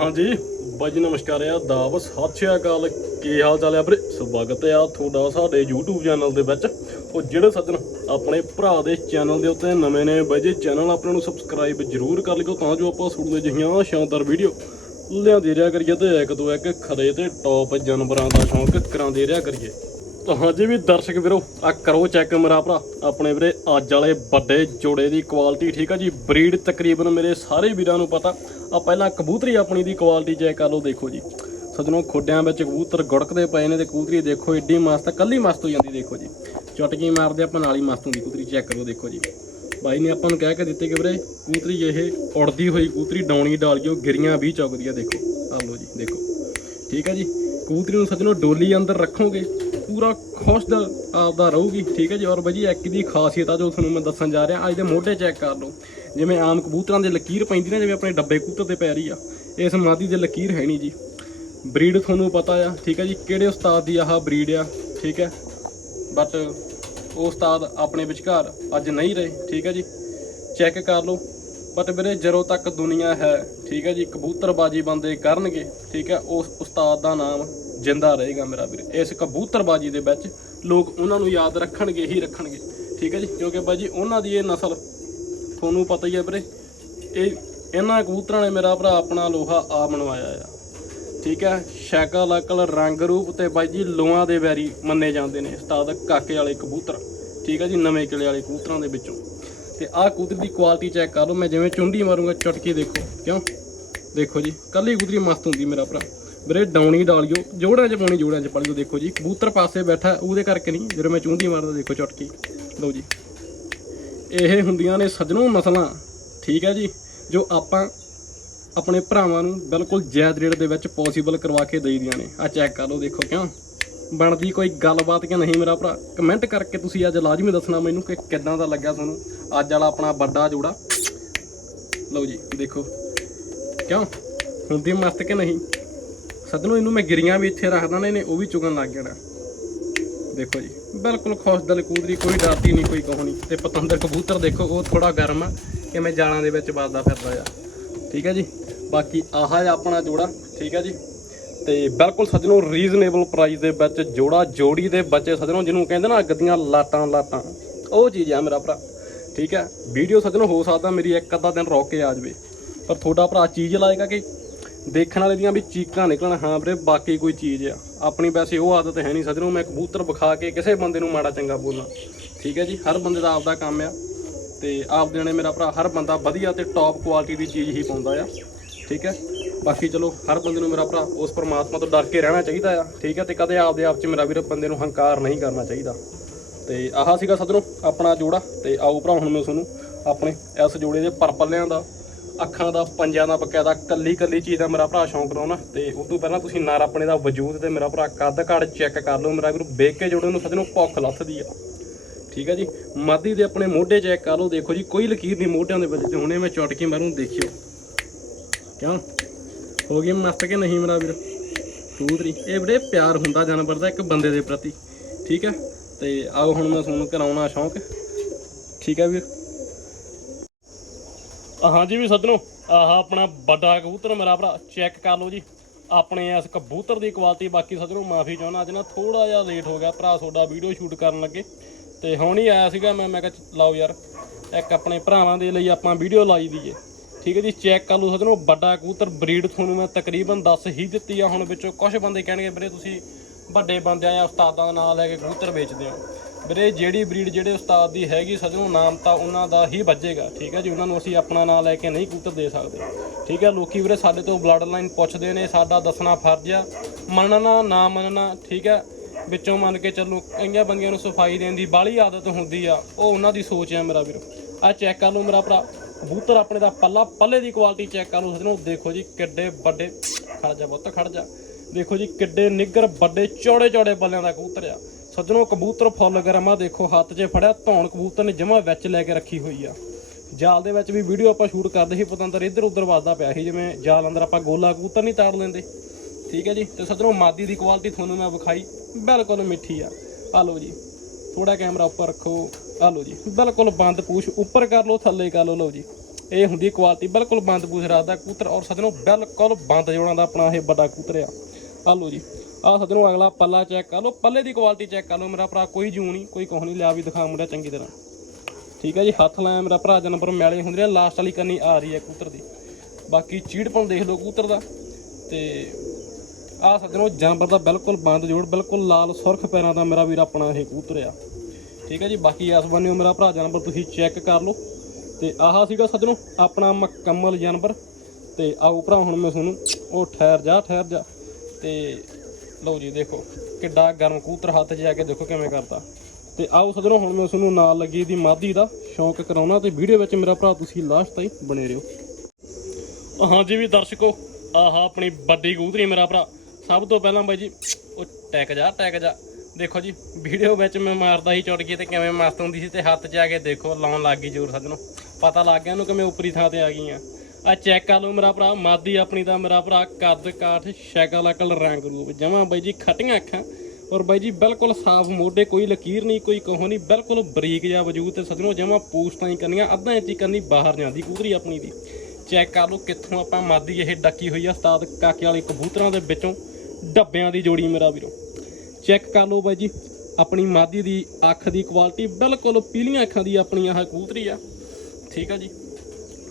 ਹਾਂਜੀ। ਬਾਈ ਜੀ, ਨਮਸਕਾਰ ਆ। ਦਾਵ ਸਤਿ ਸ਼੍ਰੀ ਅਕਾਲ। ਕੀ ਹਾਲ ਚਾਲ ਹੈ ਵੀਰੇ? ਸਵਾਗਤ ਆ ਤੁਹਾਡਾ ਸਾਡੇ YouTube ਚੈਨਲ ਦੇ ਵਿੱਚ। ਉਹ ਜਿਹੜੇ ਸੱਜਣ ਆਪਣੇ ਭਰਾ ਦੇ ਚੈਨਲ ਦੇ ਉੱਤੇ ਨਵੇਂ ਨੇ, ਬਾਈ ਜੀ, ਚੈਨਲ ਆਪਣੇ ਨੂੰ ਸਬਸਕ੍ਰਾਈਬ ਜ਼ਰੂਰ ਕਰ ਲਿਓ ਤਾਂ ਜੋ ਆਪਾਂ ਸੁਣਦੇ ਜਿਹੀਆਂ ਸ਼ਾਨਦਾਰ ਵੀਡੀਓ ਲਿਆਂਦੇ ਰਿਹਾ ਕਰੀਏ ਤੇ ਇੱਕ ਦੋ ਇੱਕ ਖਰੇ ਤੇ ਟੌਪ ਜਾਨਵਰਾਂ ਦਾ ਸ਼ੌਂਕ ਕਰਾਉਂਦੇ ਰਿਹਾ ਕਰੀਏ। ਤਾਂ ਹਾਂਜੀ ਵੀ ਦਰਸ਼ਕ ਵੀਰੋ, ਆ ਕਰੋ ਚੈੱਕ ਮੇਰਾ ਭਰਾ। ਆਪਣੇ ਵੀਰੇ, ਅੱਜ ਵਾਲੇ ਵੱਡੇ ਜੋੜੇ ਦੀ ਕੁਆਲਿਟੀ ਠੀਕ ਆ ਜੀ। ਬਰੀਡ ਤਕਰੀਬਨ ਮੇਰੇ ਸਾਰੇ ਵੀਰਾਂ ਨੂੰ ਪਤਾ। ਆ ਪਹਿਲਾਂ ਕਬੂਤਰੀ ਆਪਣੀ ਦੀ ਕੁਆਲਿਟੀ ਚੈੱਕ ਕਰ ਲਓ, ਦੇਖੋ ਜੀ। ਸਜਣੋ, ਖੋਡਿਆਂ ਵਿੱਚ ਕਬੂਤਰ ਗੁੜਕਦੇ ਪਏ ਨੇ ਤੇ ਕਬੂਤਰੀ ਦੇਖੋ, ਏਡੀ ਮਸਤ, ਕੱਲੀ ਮਸਤ ਹੋ ਜਾਂਦੀ, ਦੇਖੋ ਜੀ। ਚੁਟਕੀ ਮਾਰਦੇ ਆਪਾਂ ਨਾਲ ਹੀ ਮਸਤ ਹੁੰਦੀ, ਕਬੂਤਰੀ ਚੈੱਕ ਕਰੋ, ਦੇਖੋ ਜੀ। ਬਾਈ ਨੇ ਆਪਾਂ ਨੂੰ ਕਹਿ ਕੇ ਦਿੱਤੇ ਕਿ ਵੀਰੇ, ਕਬੂਤਰੀ ਇਹ ਉੜਦੀ ਹੋਈ ਕਬੂਤਰੀ ਡਾਉਣੀ ਡਾਲਿਓ ਗਿਰੀਆਂ ਵੀ ਚੁੱਕਦੀ ਆ ਦੇਖੋ। ਆ ਲਓ ਜੀ, ਦੇਖੋ। ਠੀਕ ਆ ਜੀ। ਕਬੂਤਰੀ ਨੂੰ ਸੱਜਣੋ ਡੋਲੀ ਅੰਦਰ ਰੱਖੋਗੇ। ਪੂਰਾ ਖੁਸ਼ ਦਾ ਆਪਦਾ ਰਹੂਗੀ, ਠੀਕ ਹੈ ਜੀ? ਔਰ ਬਾਜੀ ਇੱਕ ਦੀ ਖਾਸੀਅਤ ਆ ਜੋ ਤੁਹਾਨੂੰ ਮੈਂ ਦੱਸਣ ਜਾ ਰਿਹਾ। ਅੱਜ ਦੇ ਮੋਢੇ ਚੈੱਕ ਕਰ ਲਓ। ਜਿਵੇਂ ਆਮ ਕਬੂਤਰਾਂ ਦੇ ਲਕੀਰ ਪੈਂਦੀ ਨਾ, ਜਿਵੇਂ ਆਪਣੇ ਡੱਬੇ ਕਬੂਤਰ ਤੇ ਪੈ ਰਹੀ ਆ। ਇਸ ਮਾਦੀ ਦੇ ਲਕੀਰ ਹੈ ਨਹੀਂ ਜੀ। ਬਰੀਡ ਤੁਹਾਨੂੰ ਪਤਾ ਆ, ਠੀਕ ਹੈ ਜੀ? ਕਿਹੜੇ ਉਸਤਾਦ ਦੀ ਆਹ ਬਰੀਡ ਆ, ਠੀਕ ਹੈ? ਬਟ ਉਹ ਉਸਤਾਦ ਆਪਣੇ ਵਿਚਕਾਰ ਅੱਜ ਨਹੀਂ ਰਹੇ, ਠੀਕ ਹੈ ਜੀ? ਚੈੱਕ ਕਰ ਲਓ। ਬਟ ਵੀਰੇ, ਜਦੋਂ ਤੱਕ ਦੁਨੀਆ ਹੈ, ਠੀਕ ਹੈ ਜੀ? ਕਬੂਤਰਬਾਜੀ ਬੰਦੇ ਕਰਨਗੇ, ਠੀਕ ਹੈ? ਉਸ ਉਸਤਾਦ ਦਾ ਨਾਮ ਜਿੰਦਾ ਰਹੇਗਾ ਮੇਰਾ ਵੀਰੇ। ਇਸ ਕਬੂਤਰਬਾਜੀ ਦੇ ਵਿੱਚ ਲੋਕ ਉਹਨਾਂ ਨੂੰ ਯਾਦ ਰੱਖਣਗੇ, ਹੀ ਰੱਖਣਗੇ। ਠੀਕ ਹੈ ਜੀ? ਕਿਉਂਕਿ ਬਾਜੀ ਉਹਨਾਂ ਦੀ ਇਹ ਨਸਲ ਤੁਹਾਨੂੰ ਪਤਾ ਹੀ ਹੈ ਵੀਰੇ। ਇਹ ਇਹਨਾਂ ਕਬੂਤਰਾਂ ਨੇ ਮੇਰਾ ਭਰਾ ਆਪਣਾ ਲੋਹਾ ਆ ਬਣਵਾਇਆ ਆ। ਠੀਕ ਹੈ? ਸ਼ਕਲ, ਅਕਲ, ਰੰਗ ਰੂਪ ਤੇ ਬਾਈ ਜੀ ਲੋਆਂ ਦੇ ਵੈਰੀ ਮੰਨੇ ਜਾਂਦੇ ਨੇ ਉਸਤਾਦ ਕਾਕੇ ਵਾਲੇ ਕਬੂਤਰ। ਠੀਕ ਹੈ ਜੀ? ਨਵੇਂ ਕਿਲੇ ਵਾਲੇ ਕਬੂਤਰਾਂ ਦੇ ਵਿੱਚੋਂ। ਤੇ ਆਹ ਕਬੂਤਰ ਦੀ ਕੁਆਲਿਟੀ ਚੈੱਕ ਕਰ ਲਓ। ਮੈਂ ਜਿਵੇਂ ਚੁੰਡੀ ਮਾਰੂੰਗਾ, ਚੁਟਕੀ ਦੇਖੋ। ਕਿਉਂ? ਦੇਖੋ ਜੀ, ਕੱਲੀ ਕਬੂਤਰੀ ਮਸਤ ਹੁੰਦੀ ਮੇਰਾ ਭਰਾ। ਵੀਰੇ, ਡਾਉਣੀ ਡਾਲਿਓ, ਜੋੜਾਂ 'ਚ ਪਾਉਣੀ, ਜੋੜਾਂ 'ਚ ਪਾਲਿਓ ਦੇਖੋ ਜੀ, ਕਬੂਤਰ ਪਾਸੇ ਬੈਠਾ, ਉਹਦੇ ਕਰਕੇ ਨਹੀਂ, ਜਦੋਂ ਮੈਂ ਚੁੰਡੀ ਮਾਰਦਾ, ਦੇਖੋ ਚੁਟਕੀ। ਲਓ ਜੀ। ਇਹ ਹੁੰਦੀਆਂ ਨੇ ਸੱਜਣੋਂ ਮਸਲਾਂ, ਠੀਕ ਹੈ ਜੀ, ਜੋ ਆਪਾਂ ਆਪਣੇ ਭਰਾਵਾਂ ਨੂੰ ਬਿਲਕੁਲ ਜਾਇਜ਼ ਰੇਟ ਦੇ ਵਿੱਚ ਪੋਸੀਬਲ ਕਰਵਾ ਕੇ ਦੇਈਆਂ ਨੇ। ਆ ਚੈੱਕ ਕਰ ਲਓ, ਦੇਖੋ ਕਿਉਂ। ਬਣਦੀ ਕੋਈ ਗੱਲਬਾਤ ਕਿ ਨਹੀਂ ਮੇਰਾ ਭਰਾ? ਕਮੈਂਟ ਕਰਕੇ ਤੁਸੀਂ ਅੱਜ ਲਾਜ਼ਮੀ ਦੱਸਣਾ ਮੈਨੂੰ ਕਿ ਕਿੱਦਾਂ ਦਾ ਲੱਗਿਆ ਤੁਹਾਨੂੰ। ਅੱਜ ਵਾਲਾ ਆਪਣਾ ਵੱਡਾ ਜੋੜਾ। ਲਓ ਜੀ, ਦੇਖੋ। ਕਿਉਂ? ਹੁੰਦੀ ਮਸਤ ਕਿ ਨਹੀਂ? ਸੱਜਣੋ, ਇਹਨੂੰ ਮੈਂ ਗਿਰੀਆਂ ਵੀ ਇੱਥੇ ਰੱਖਦਾ ਨਾ, ਇਹਨੇ ਉਹ ਵੀ ਚੁਗਣ ਲੱਗ ਜਾਣਾ। ਦੇਖੋ ਜੀ, ਬਿਲਕੁਲ ਖੁਸ਼ ਦਿਲ ਕੂਦਰੀ, ਕੋਈ ਡਰਦੀ ਨਹੀਂ, ਕੋਈ ਕਹੋ ਨਹੀਂ। ਤੇ ਪਤੰਦਰ ਕਬੂਤਰ ਦੇਖੋ, ਉਹ ਥੋੜਾ ਗਰਮ ਆ ਕਿ ਮੈਂ ਜਾਲਾਂ ਦੇ ਵਿੱਚ ਵੱਜਦਾ ਫਿਰਦਾ ਆ। ਠੀਕ ਹੈ ਜੀ? ਬਾਕੀ ਆਹ ਹੈ ਆਪਣਾ ਜੋੜਾ, ਠੀਕ ਹੈ ਜੀ? ਤੇ ਬਿਲਕੁਲ ਸੱਜਣੋ ਰੀਜ਼ਨੇਬਲ ਪ੍ਰਾਈਸ ਦੇ ਵਿੱਚ ਜੋੜਾ, ਜੋੜੀ ਦੇ ਬੱਚੇ ਸੱਜਣੋ, ਜਿਹਨੂੰ ਕਹਿੰਦੇ ਨਾ ਅੱਗ ਦੀਆਂ ਲਾਟਾਂ ਲਾਟਾਂ। ਉਹ ਚੀਜ਼ ਆ ਮੇਰਾ ਭਰਾ, ਠੀਕ ਹੈ ਵੀਡੀਓ ਸੱਜਣੋ, ਹੋ ਸਕਦਾ ਮੇਰੀ ਇੱਕ ਅੱਧਾ ਦਿਨ ਰੋਕ ਕੇ ਆ ਜਾਵੇ। ਪਰ ਤੁਹਾਡਾ ਭਰਾ ਚੀਜ਼ ਲਾਏਗਾ ਕਿ ਦੇਖਣ ਵਾਲੇ ਦੀਆਂ ਵੀ ਚੀਕਾਂ ਨਿਕਲਣ, ਹਾਂ ਵੀਰੇ, ਬਾਕੀ ਕੋਈ ਚੀਜ਼ ਆ। ਆਪਣੀ ਵੈਸੇ ਉਹ ਆਦਤ ਹੈ ਨਹੀਂ ਸੱਜਣੋ, ਮੈਂ ਕਬੂਤਰ ਵਿਖਾ ਕੇ ਕਿਸੇ ਬੰਦੇ ਨੂੰ ਮਾੜਾ ਚੰਗਾ ਬੋਲਣਾ ਠੀਕ ਹੈ ਜੀ, ਹਰ ਬੰਦੇ ਦਾ ਆਪਦਾ ਕੰਮ ਆ। ਤੇ ਆਪਦੇ ਨੇ ਮੇਰਾ ਭਰਾ, ਹਰ ਬੰਦਾ ਵਧੀਆ ਤੇ ਟੌਪ ਕੁਆਲਿਟੀ ਦੀ ਚੀਜ਼ ਹੀ ਪਾਉਂਦਾ ਆ। ਠੀਕ ਹੈ, ਬਾਕੀ ਚਲੋ, ਹਰ ਬੰਦੇ ਨੂੰ ਮੇਰਾ ਭਰਾ, ਉਸ ਪਰਮਾਤਮਾ ਤੋਂ ਡਰ ਕੇ ਰਹਿਣਾ ਚਾਹੀਦਾ ਆ। ਠੀਕ ਹੈ, ਤੇ ਕਦੇ ਆਪਦੇ ਆਪ 'ਚ ਮੇਰਾ ਵੀਰ ਬੰਦੇ ਨੂੰ ਹੰਕਾਰ ਨਹੀਂ ਕਰਨਾ ਚਾਹੀਦਾ। ਤੇ ਆਹ ਸੀਗਾ ਸੱਜਣੋ, ਆਪਣਾ ਜੋੜਾ, ਤੇ ਆਓ ਭਰਾ, ਹੁਣ ਮੈਂ ਤੁਹਾਨੂੰ ਆਪਣੇ ਇਸ ਜੋੜੇ ਦੇ ਪਰਪੱਲਿਆਂ ਦਾ ਅੱਖਾਂ ਦਾ, ਪੰਜਾਂ ਦਾ, ਬਕਾਇਦਾ ਕੱਲੀ ਕੱਲੀ ਚੀਜ਼ ਦਾ ਮੇਰਾ ਭਰਾ ਸ਼ੌਂਕ ਲਾਉਣਾ। ਤੇ ਉਸ ਤੋਂ ਪਹਿਲਾਂ ਤੁਸੀਂ ਨਰ ਆਪਣੇ ਦਾ ਵਜੂਦ ਤੇ ਮੇਰਾ ਭਰਾ ਕੱਦ ਘੜ ਚੈੱਕ ਕਰ ਲਓ। ਮੇਰਾ ਵੀਰ ਵੇਖ ਕੇ ਜੋੜੇ ਨੂੰ ਸੱਜਣੋ ਭੁੱਖ ਲੱਥਦੀ ਆ। ਠੀਕ ਹੈ ਜੀ? ਮਾਦੀ ਦੇ ਆਪਣੇ ਮੋਢੇ ਚੈੱਕ ਕਰ ਲਓ। ਦੇਖੋ ਜੀ, ਕੋਈ ਲਕੀਰ ਨਹੀਂ ਮੋਢਿਆਂ ਦੇ ਵਿੱਚ। ਤੇ ਹੁਣੇ ਮੈਂ ਚੁਟਕੀ ਮਾਰੂੰ, ਦੇਖਿਓ। ਕਿਉਂ? ਹੋ ਗਈ ਮਸਤ ਕਿ ਨਹੀਂ ਮੇਰਾ ਵੀਰ? ਕਬੂਤਰੀ ਇਹ ਬੜੇ ਪਿਆਰ ਹੁੰਦਾ ਜਾਨਵਰ ਦਾ ਇੱਕ ਬੰਦੇ ਦੇ ਪ੍ਰਤੀ। ਠੀਕ ਹੈ ਤੇ ਆਓ ਹੁਣ ਮੈਂ ਤੁਹਾਨੂੰ ਕਰਾਉਣਾ ਸ਼ੌਂਕ। ਠੀਕ ਹੈ ਵੀਰ? ਹਾਂਜੀ ਵੀ ਸੱਜਣੋ, ਆਹ ਆਪਣਾ ਵੱਡਾ ਕਬੂਤਰ ਮੇਰਾ ਭਰਾ ਚੈੱਕ ਕਰ ਲਓ ਜੀ। ਆਪਣੇ ਇਸ ਕਬੂਤਰ ਦੀ ਕੁਆਲਿਟੀ ਬਾਕੀ ਸੱਜਣੋ, ਮਾਫੀ ਚਾਹੁੰਦਾ, ਅੱਜ ਨਾ ਥੋੜਾ ਜਿਹਾ ਲੇਟ ਹੋ ਗਿਆ, ਭਰਾ ਤੁਹਾਡਾ ਵੀਡੀਓ ਸ਼ੂਟ ਕਰਨ ਲੱਗੇ। ਤੇ ਹੁਣ ਹੀ ਆਇਆ ਸੀਗਾ ਮੈਂ ਮੈਂ ਕਿਹਾ ਚ- ਲਾਓ ਯਾਰ, ਇੱਕ ਆਪਣੇ ਭਰਾਵਾਂ ਦੇ ਲਈ ਆਪਾਂ ਵੀਡੀਓ ਲਾਈ ਦੀਏ ਠੀਕ ਹੈ ਜੀ ਚੈੱਕ ਕਰ ਲਓ ਸੱਜਣੋ, ਵੱਡਾ ਕਬੂਤਰ ਬਰੀਡ ਤੁਹਾਨੂੰ ਮੈਂ ਤਕਰੀਬਨ ਦੱਸ ਹੀ ਦਿੱਤੀ ਆ, ਹੁਣ ਵਿੱਚੋਂ ਕੁਝ ਬੰਦੇ ਕਹਿਣਗੇ ਵੀਰੇ ਤੁਸੀਂ ਵੱਡੇ ਬੰਦਿਆਂ ਜਾਂ ਉਸਤਾਦਾਂ ਦਾ ਨਾਮ ਲੈ ਕੇ ਕਬੂਤਰ ਵੇਚਦੇ ਹੋ। ਵੀਰੇ, ਜਿਹੜੀ ਬਰੀਡ ਜਿਹੜੇ ਉਸਤਾਦ ਦੀ ਹੈਗੀ ਸੱਜਣੋ ਨਾਮ ਤਾਂ ਉਹਨਾਂ ਦਾ ਹੀ ਵੱਜੇਗਾ, ਠੀਕ ਹੈ ਜੀ? ਉਹਨਾਂ ਨੂੰ ਅਸੀਂ ਆਪਣਾ ਨਾਮ ਲੈ ਕੇ ਨਹੀਂ ਕੂਤਰ ਦੇ ਸਕਦੇ, ਠੀਕ ਹੈ? ਲੋਕੀ ਵੀਰੇ, ਸਾਡੇ ਤੋਂ ਬਲੱਡ ਲਾਈਨ ਪੁੱਛਦੇ ਨੇ, ਸਾਡਾ ਦੱਸਣਾ ਫਰਜ਼ ਆ। ਮੰਨਣਾ, ਨਾ ਮੰਨਣਾ, ਠੀਕ ਹੈ? ਵਿੱਚੋਂ ਮੰਨ ਕੇ ਚੱਲੋ, ਕਈਆਂ ਬੰਦਿਆਂ ਨੂੰ ਸਫ਼ਾਈ ਦੇਣ ਦੀ ਬਾਹਲੀ ਆਦਤ ਹੁੰਦੀ ਆ, ਉਹ ਉਹਨਾਂ ਦੀ ਸੋਚ ਆ ਮੇਰਾ ਵੀਰ। ਆ ਚੈੱਕ ਕਰ ਲਓ ਮੇਰਾ ਭਰਾ, ਕਬੂਤਰ ਆਪਣੇ ਦਾ ਪੱਲਾ, ਪੱਲੇ ਦੀ ਕੁਆਲਿਟੀ ਚੈੱਕ ਕਰ ਲਓ ਸੱਜਣੋ ਦੇਖੋ ਜੀ ਕਿੱਡੇ ਵੱਡੇ, ਖੜ ਜਾ ਪੁੱਤ, ਖੜ ਜਾ। ਦੇਖੋ ਜੀ ਕਿੱਡੇ ਨਿੱਗਰ ਵੱਡੇ ਚੌੜੇ ਚੌੜੇ ਪੱਲਿਆਂ ਦਾ ਕਬੂਤਰ ਆ। ਸੱਜਣੋ, ਕਬੂਤਰ ਫੁੱਲ ਗਰਮਾ ਦੇਖੋ ਹੱਥ 'ਚ ਫੜਿਆ, ਧੌਣ ਕਬੂਤਰ ਨੇ ਜਮਾ ਵਿੱਚ ਲੈ ਕੇ ਰੱਖੀ ਹੋਈ ਆ। ਜਾਲ ਦੇ ਵਿੱਚ ਵੀ ਵੀਡੀਓ ਆਪਾਂ ਸ਼ੂਟ ਕਰਦੇ ਸੀ, ਪਤੰਦਰ ਇੱਧਰ ਉੱਧਰ ਵੱਜਦਾ ਪਿਆ ਸੀ, ਜਿਵੇਂ ਜਾਲ ਅੰਦਰ ਆਪਾਂ ਗੋਲਾ ਕਬੂਤਰ ਨਹੀਂ ਤਾੜ ਲੈਂਦੇ। ਠੀਕ ਹੈ ਜੀ? ਤੇ ਸੱਜਣੋ, ਮਾਦੀ ਦੀ ਕੁਆਲਿਟੀ ਤੁਹਾਨੂੰ ਮੈਂ ਵਿਖਾਈ, ਬਿਲਕੁਲ ਮਿੱਠੀ ਆ। ਆ ਲਓ ਜੀ ਥੋੜਾ ਕੈਮਰਾ ਉੱਪਰ ਰੱਖੋ ਆ ਲਓ ਜੀ, ਬਿਲਕੁਲ ਬੰਦ ਪੂਛ ਉੱਪਰ ਕਰ ਲਓ, ਥੱਲੇ ਕਰ ਲਓ ਲਓ ਜੀ। ਇਹ ਹੁੰਦੀ ਕੁਆਲਿਟੀ ਬਿਲਕੁਲ ਬੰਦ ਪੂਛ ਰੱਖਦਾ ਕਬੂਤਰ, ਔਰ ਸੱਜਣੋ, ਬਿਲਕੁਲ ਬੰਦ ਜੋੜਾਂ ਦਾ ਆਪਣਾ ਇਹ ਵੱਡਾ ਕਬੂਤਰ ਆ। ਆ ਲਓ ਜੀ ਆ ਸੱਜਣੋ, ਅਗਲਾ ਪੱਲਾ ਚੈੱਕ ਕਰ ਲਓ, ਪੱਲੇ ਦੀ ਕੁਆਲਿਟੀ ਚੈੱਕ ਕਰ ਲਓ। ਮੇਰਾ ਭਰਾ ਕੋਈ ਜੂ ਨਹੀਂ, ਕੋਈ ਕੁਛ ਨਹੀਂ, ਲਿਆ ਵੀ ਦਿਖਾ ਮੁੰਡਾ ਚੰਗੀ ਤਰ੍ਹਾਂ। ਠੀਕ ਹੈ ਜੀ, ਹੱਥ ਲਾਇਆ ਮੇਰਾ ਭਰਾ ਦਾ ਨੰਬਰ ਮੈਲੇ ਹੁੰਦੇ ਨੇ ਲਾਸਟ ਵਾਲੀ ਕਰਨੀ ਆ ਰਹੀ ਹੈ ਕੂਤਰ ਦੀ। ਬਾਕੀ ਚੀੜਪਣ ਦੇਖ ਲਓ ਕੂਤਰ ਦਾ। ਤੇ ਆ ਸੱਜਣੋ, ਜਾਨਵਰ ਦਾ ਬਿਲਕੁਲ ਬੰਦ ਜੋੜ ਬਿਲਕੁਲ ਲਾਲ ਸੁਰਖ ਪੈਰਾਂ ਦਾ ਮੇਰਾ ਵੀਰ ਆਪਣਾ ਇਹ ਕੂਤਰ ਆ। ਠੀਕ ਹੈ ਜੀ, ਬਾਕੀ ਇਸ ਬੰਨੇ ਮੇਰਾ ਭਰਾ, ਜਾਨਵਰ ਤੁਸੀਂ ਚੈੱਕ ਕਰ ਲਓ। ਤੇ ਆਹ ਸੀਗਾ ਸੱਜਣੋ, ਆਪਣਾ ਮੁਕੰਮਲ ਜਾਨਵਰ। ਤੇ ਆਓ ਭਰਾ, ਹੁਣ ਮੈਂ ਤੁਹਾਨੂੰ, ਉਹ ਠਹਿਰ ਜਾ ਠਹਿਰ ਜਾ। ਤੇ ਲਓ ਜੀ, ਦੇਖੋ, ਕਿੱਡਾ ਗਰਮ ਕੂਤਰ ਹੱਥ 'ਚ ਆ ਕੇ ਦੇਖੋ ਕਿਵੇਂ ਕਰਦਾ ਤੇ ਆਓ ਸੱਜਣੋ, ਹੁਣ ਮੈਂ ਤੁਹਾਨੂੰ ਨਾਲ ਲੱਗੀ ਦੀ ਮਾਦੀ ਦਾ ਸ਼ੌਂਕ ਕਰਾਉਣਾ ਤੇ ਵੀਡੀਓ ਵਿੱਚ ਮੇਰਾ ਭਰਾ ਤੁਸੀਂ ਲਾਸਟ ਤਾਈਂ ਬਣੇ ਰਹੋ। ਹਾਂਜੀ ਵੀ ਦਰਸ਼ਕੋ, ਆਹ ਆਪਣੀ ਵੱਡੀ ਕੂਤਰੀ ਮੇਰਾ ਭਰਾ। ਸਭ ਤੋਂ ਪਹਿਲਾਂ ਬਾਈ ਜੀ, ਉਹ ਟੈਕ ਜਾ ਟੈਕ ਜਾ। ਦੇਖੋ ਜੀ, ਵੀਡੀਓ ਵਿੱਚ ਮੈਂ ਮਾਰਦਾ ਹੀ ਚੁਟਕੀ ਗਈ ਤੇ ਕਿਵੇਂ ਮਸਤ ਹੁੰਦੀ ਸੀ ਤੇ ਹੱਥ 'ਚ ਆ ਕੇ ਦੇਖੋ, ਲਾਉਣ ਲੱਗ ਗਈ ਜ਼ੋਰ ਸੱਜਣੋ। ਪਤਾ ਲੱਗ ਗਿਆ ਉਹਨੂੰ ਕਿਵੇਂ ਉਪਰੀ ਥਾਂ ਤੇ ਆ ਗਈ ਆ ਚੈੱਕ ਕਰ ਲਓ ਮੇਰਾ ਭਰਾ, ਮਾਦੀ ਆਪਣੀ ਦਾ ਮੇਰਾ ਭਰਾ, ਕੱਦ, ਕਾਠ ਸ਼ਕਲ ਅਕਲ, ਰੰਗ ਰੂਪ। ਜਮਾਂ ਬਾਈ ਜੀ ਖਟੀਆਂ ਅੱਖਾਂ, ਔਰ ਬਾਈ ਜੀ ਬਿਲਕੁਲ ਸਾਫ਼ ਮੋਢੇ, ਕੋਈ ਲਕੀਰ ਨਹੀਂ, ਕੋਈ ਕਹੋ ਨਹੀਂ, ਬਿਲਕੁਲ ਬਰੀਕ ਜਿਹਾ ਵਜੂਦ ਤੇ ਸੱਜਣੋ, ਜਮਾਂ ਪੂਛ ਤਾਂ ਹੀ ਕਰਨੀਆਂ, ਅੱਧਾ ਇੰਚੀ ਕਰਨੀ, ਬਾਹਰ ਜਾਂਦੀ ਕੂਤਰੀ ਆਪਣੀ ਦੀ। ਚੈੱਕ ਕਰ ਲਓ ਕਿੱਥੋਂ ਆਪਾਂ ਮਾਦੀ ਇਹ ਡੱਕੀ ਹੋਈ ਆ, ਉਸਤਾਦ ਕਾਕੇ ਵਾਲੇ ਕਬੂਤਰਾਂ ਦੇ ਵਿੱਚੋਂ, ਡੱਬਿਆਂ ਦੀ ਜੋੜੀ ਮੇਰਾ ਵੀਰੋ। ਚੈੱਕ ਕਰ ਲਓ ਬਾਈ ਜੀ, ਆਪਣੀ ਮਾਦੀ ਦੀ ਅੱਖ ਦੀ ਕੁਆਲਿਟੀ ਬਿਲਕੁਲ ਪੀਲੀਆਂ ਅੱਖਾਂ ਦੀ ਆਪਣੀ ਆਹ ਕਬੂਤਰੀ ਆ। ਠੀਕ ਆ ਜੀ।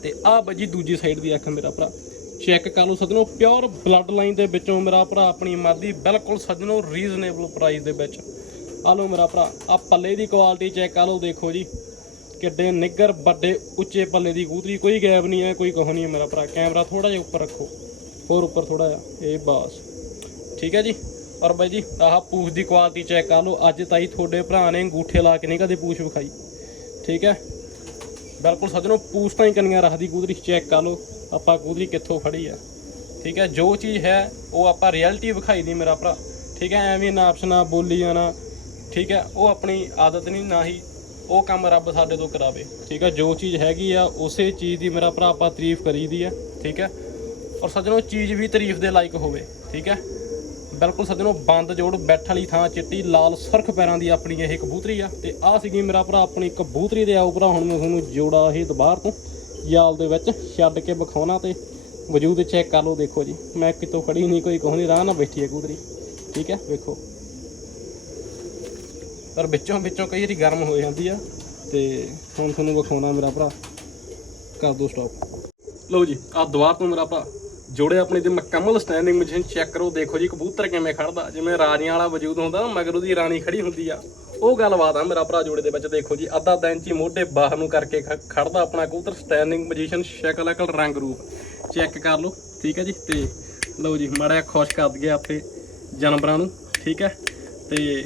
ਤੇ ਆਹ ਬਾਈ ਜੀ ਦੂਜੀ ਸਾਈਡ ਦੀ ਅੱਖ ਮੇਰਾ ਭਰਾ। ਚੈੱਕ ਕਰ ਲਓ ਸੱਜਣੋ ਪਿਓਰ ਬਲੱਡ ਲਾਈਨ ਦੇ ਵਿੱਚੋਂ ਮੇਰਾ ਭਰਾ ਆਪਣੀ ਮਾਦੀ ਬਿਲਕੁਲ ਸੱਜਣੋ ਰੀਜ਼ਨੇਬਲ ਪ੍ਰਾਈਸ ਦੇ ਵਿੱਚ। ਆ ਲਓ ਮੇਰਾ ਭਰਾ ਆ ਪੱਲੇ ਦੀ ਕੁਆਲਿਟੀ ਚੈੱਕ ਕਰ ਲਓ, ਦੇਖੋ ਜੀ। ਕਿੱਡੇ ਨਿੱਗਰ ਵੱਡੇ, ਉੱਚੇ ਪੱਲੇ ਦੀ ਕਬੂਤਰੀ, ਕੋਈ ਗੈਪ ਨਹੀਂ ਹੈ, ਕੋਈ ਕਹੋ ਨਹੀਂ ਹੈ ਮੇਰਾ ਭਰਾ। ਕੈਮਰਾ ਥੋੜਾ ਜਿਹਾ ਉੱਪਰ ਰੱਖੋ। ਹੋਰ ਉੱਪਰ ਥੋੜਾ ਜਿਹਾ। ਇਹ ਬਾਸ। ਠੀਕ ਹੈ ਜੀ? ਔਰ ਬਾਈ ਜੀ, ਆਹ ਪੂਛ ਦੀ ਕੁਆਲਿਟੀ ਚੈੱਕ ਕਰ ਲਓ। ਅੱਜ ਤਾਈ ਤੁਹਾਡੇ ਭਰਾ ਨੇ ਅੰਗੂਠੇ ਲਾ ਕੇ ਨਹੀਂ ਕਦੇ ਪੂਛ ਵਿਖਾਈ। ਠੀਕ ਹੈ? ਬਿਲਕੁਲ ਸੱਜਣੋ, ਪੂਛ ਹੀ ਕੰਨੀਆਂ ਰੱਖਦੀ ਕੂਦਰੀ ਚੈੱਕ ਕਰ ਲਓ, ਆਪਾਂ ਕੂਦਰੀ ਕਿੱਥੋਂ ਫੜੀ ਆ। ਠੀਕ ਹੈ, ਜੋ ਚੀਜ਼ ਹੈ, ਉਹ ਆਪਾਂ ਰਿਐਲਿਟੀ ਵਿਖਾਈ ਦੀ ਮੇਰਾ ਭਰਾ। ਠੀਕ ਹੈ, ਐਵੇਂ ਨਾ ਆਪਸ਼ਨਾ ਬੋਲੀ ਜਾਣਾ। ਠੀਕ ਹੈ, ਉਹ ਆਪਣੀ ਆਦਤ ਨਹੀਂ, ਨਾ ਹੀ ਉਹ ਕੰਮ ਰੱਬ ਸਾਡੇ ਤੋਂ ਕਰਾਵੇ। ਠੀਕ ਹੈ, ਜੋ ਚੀਜ਼ ਹੈਗੀ ਆ, ਉਸੇ ਚੀਜ਼ ਦੀ ਮੇਰਾ ਭਰਾ ਆਪਾਂ ਤਾਰੀਫ ਕਰੀਦੀ ਆ ਠੀਕ ਹੈ, ਔਰ ਸੱਜਣੋ, ਚੀਜ਼ ਵੀ ਤਾਰੀਫ ਦੇ ਲਾਇਕ ਹੋਵੇ। ਠੀਕ ਹੈ ਬਿਲਕੁਲ ਸੱਜਣੋ, ਬੰਦ ਜੋੜ ਬੈਠਣ ਵਾਲੀ ਥਾਂ ਚਿੱਟੀ, ਲਾਲ ਸੁਰਖ ਪੈਰਾਂ ਦੀ ਆਪਣੀ ਇਹ ਕਬੂਤਰੀ ਆ। ਤੇ ਆਹ ਸੀਗੀ ਮੇਰਾ ਭਰਾ, ਆਪਣੀ ਕਬੂਤਰੀ ਦੇ ਆਓ ਭਰਾ, ਹੁਣ ਮੈਂ ਤੁਹਾਨੂੰ ਜੋੜਾ ਇਹ ਦੁਬਾਰ ਤੋਂ ਯਾਲ ਦੇ ਵਿੱਚ ਛੱਡ ਕੇ ਵਿਖਾਉਣਾ ਤੇ ਵਜੂਦ ਚੈੱਕ ਕਰ ਲਓ, ਦੇਖੋ ਜੀ। ਮੈਂ ਕਿਤੋਂ ਖੜੀ ਨਹੀਂ, ਕੋਈ ਕੋਹ ਨਹੀਂ ਰਾਹ ਨਾ ਬੈਠੀ ਹੈ ਕਬੂਤਰੀ। ਠੀਕ ਹੈ, ਵੇਖੋ। ਪਰ ਵਿੱਚੋਂ ਵਿੱਚੋਂ ਕਈ ਵਾਰੀ ਗਰਮ ਹੋ ਜਾਂਦੀ ਆ ਤੇ ਹੁਣ ਤੁਹਾਨੂੰ ਵਿਖਾਉਣਾ ਮੇਰਾ ਭਰਾ। ਕਰ ਦੋ ਸਟਾਪ ਲਓ ਜੀ ਆ ਦੁਆਰ ਤੋਂ ਮੇਰਾ ਭਰਾ। ਜੋੜੇ ਆਪਣੇ ਜੇ ਮੁਕੰਮਲ ਸਟੈਂਡਿੰਗ ਮਸ਼ੀਨ ਚੈੱਕ ਕਰੋ, ਦੇਖੋ ਜੀ ਕਬੂਤਰ ਕਿਵੇਂ ਖੜਦਾ। ਜਿਵੇਂ ਰਾਜਿਆਂ ਵਾਲਾ ਵਜੂਦ ਹੁੰਦਾ, ਮਗਰ ਉਹਦੀ ਰਾਣੀ ਖੜੀ ਹੁੰਦੀ ਆ। ਉਹ ਗੱਲਬਾਤ ਆ ਮੇਰਾ ਭਰਾ ਜੋੜੇ ਦੇ ਵਿੱਚ, ਦੇਖੋ ਜੀ, ਅੱਧਾ ਅੱਧਾ ਇੰਚੀ ਮੋਢੇ ਬਾਹਰ ਨੂੰ ਕਰਕੇ ਖ- ਖੜਦਾ ਆਪਣਾ ਕਬੂਤਰ ਸਟੈਂਡਿੰਗ ਪੋਜੀਸ਼ਨ ਸ਼ਕਲ ਅਕਲ ਰੰਗ ਰੂਪ। ਚੈੱਕ ਕਰ ਲਓ, ਠੀਕ ਹੈ ਜੀ? ਤੇ ਲਓ ਜੀ, ਮਾੜਾ ਜਿਹਾ ਖੁਸ਼ ਕਰ ਦਈਏ ਆਪੇ ਜਾਨਵਰਾਂ ਨੂੰ, ਠੀਕ ਹੈ ਤੇ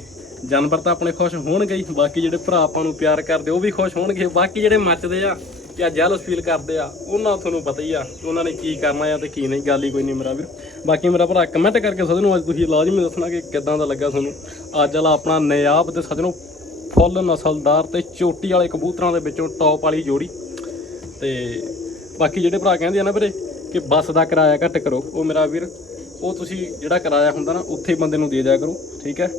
ਜਾਨਵਰ ਤਾਂ ਆਪਣੇ ਖੁਸ਼ ਹੋਣਗੇ ਹੀ, ਬਾਕੀ ਜਿਹੜੇ ਭਰਾ ਆਪਾਂ ਨੂੰ ਪਿਆਰ ਕਰਦੇ, ਉਹ ਵੀ ਖੁਸ਼ ਹੋਣਗੇ। ਬਾਕੀ ਜਿਹੜੇ ਮੱਚਦੇ ਆ ਜਾਂ ਜੈਲਸ ਫੀਲ ਕਰਦੇ ਆ। ਉਹਨਾਂ ਤੁਹਾਨੂੰ ਪਤਾ ਹੀ ਆ ਉਹਨਾਂ ਨੇ ਕੀ ਕਰਨਾ ਆ ਤੇ ਕੀ ਨਹੀਂ। ਗੱਲ ਹੀ ਕੋਈ ਨਹੀਂ ਮੇਰਾ ਵੀਰ। ਬਾਕੀ ਮੇਰਾ ਭਰਾ ਕਮੈਂਟ ਕਰਕੇ ਸਭ ਨੂੰ ਅੱਜ ਤੁਸੀਂ ਲਾਜ਼ਮੀ ਦੱਸਣਾ ਕਿ ਕਿੱਦਾਂ ਦਾ ਲੱਗਾ ਤੁਹਾਨੂੰ ਅੱਜ ਵਾਲਾ ਆਪਣਾ ਨਿਆਬ ਤੇ ਸੱਜਣੋ ਫੁੱਲ ਨਸਲਦਾਰ ਤੇ ਚੋਟੀ ਵਾਲੇ ਕਬੂਤਰਾਂ ਦੇ ਵਿੱਚੋਂ ਟੌਪ ਵਾਲੀ ਜੋੜੀ। ਤੇ ਬਾਕੀ ਜਿਹੜੇ ਭਰਾ ਕਹਿੰਦੇ ਆ ਨਾ ਵੀਰੇ ਕਿ ਬੱਸ ਦਾ ਕਿਰਾਇਆ ਘੱਟ ਕਰੋ। ਉਹ ਮੇਰਾ ਵੀਰ, ਉਹ ਤੁਸੀਂ ਜਿਹੜਾ ਕਿਰਾਇਆ ਹੁੰਦਾ ਨਾ, ਉੱਥੇ ਬੰਦੇ ਨੂੰ ਦੇ ਦਿਆ ਕਰੋ। ਠੀਕ ਹੈ?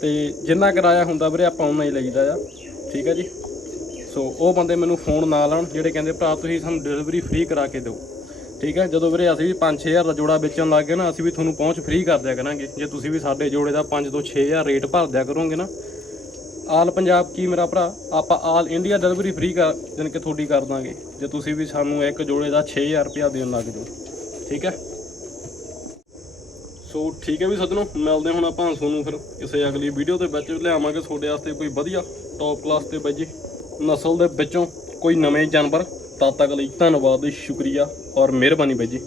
ਤੇ ਜਿੰਨਾ ਕਿਰਾਇਆ ਹੁੰਦਾ ਵੀਰੇ ਆਪਾਂ ਉਹਨਾਂ ਹੀ ਲਈਦਾ ਆ। ਠੀਕ ਹੈ ਜੀ? ਸੋ ਉਹ ਬੰਦੇ ਮੈਨੂੰ ਫੋਨ ਨਾ ਲਾਉਣ ਜਿਹੜੇ ਕਹਿੰਦੇ, ਭਰਾ, ਤੁਸੀਂ ਸਾਨੂੰ ਡਿਲੀਵਰੀ ਫ੍ਰੀ ਕਰਾ ਕੇ ਦਿਓ। ਠੀਕ ਹੈ? ਜਦੋਂ ਵੀਰੇ ਅਸੀਂ ਵੀ 5-6000 ਦਾ ਜੋੜਾ ਵੇਚਣ ਲੱਗ ਗਏ ਨਾ, ਅਸੀਂ ਵੀ ਤੁਹਾਨੂੰ ਪਹੁੰਚ ਫ੍ਰੀ ਕਰ ਦਿਆ ਕਰਾਂਗੇ। ਜੇ ਤੁਸੀਂ ਵੀ ਸਾਡੇ ਜੋੜੇ ਦਾ 5 ਤੋਂ 6000 ਰੇਟ ਭਰ ਦਿਆ ਕਰੋਗੇ ਨਾ, ਆਲ ਪੰਜਾਬ ਕੀ ਮੇਰਾ ਭਰਾ? ਆਪਾਂ ਆਲ ਇੰਡੀਆ ਡਿਲੀਵਰੀ ਫ੍ਰੀ ਕਰ, ਜਾਣੀ ਕਿ ਤੁਹਾਡੀ ਕਰ ਦਾਂਗੇ। ਜੇ ਤੁਸੀਂ ਵੀ ਸਾਨੂੰ ਇੱਕ ਜੋੜੇ ਦਾ 6000 ਰੁਪਇਆ ਦੇਣ ਲੱਗ ਜਾਓ। ਠੀਕ ਹੈ? ਸੋ ਠੀਕ ਹੈ ਵੀ ਸੱਜਣੋ, ਮਿਲਦੇ ਹੁਣ ਆਪਾਂ ਤੁਹਾਨੂੰ ਫਿਰ ਕਿਸੇ ਅਗਲੀ ਵੀਡੀਓ ਦੇ ਵਿੱਚ। ਲਿਆਵਾਂਗੇ ਤੁਹਾਡੇ ਵਾਸਤੇ ਕੋਈ ਵਧੀਆ ਟੌਪ ਕਲਾਸ ਤੇ ਬਾਈ ਜੀ। ਨਸਲ ਦੇ ਵਿੱਚੋਂ ਕੋਈ ਨਵੇਂ ਜਾਨਵਰ ਤਦ ਤੱਕ ਲਈ ਧੰਨਵਾਦ, ਸ਼ੁਕਰੀਆ ਔਰ ਮਿਹਰਬਾਨੀ ਬਾਈ ਜੀ।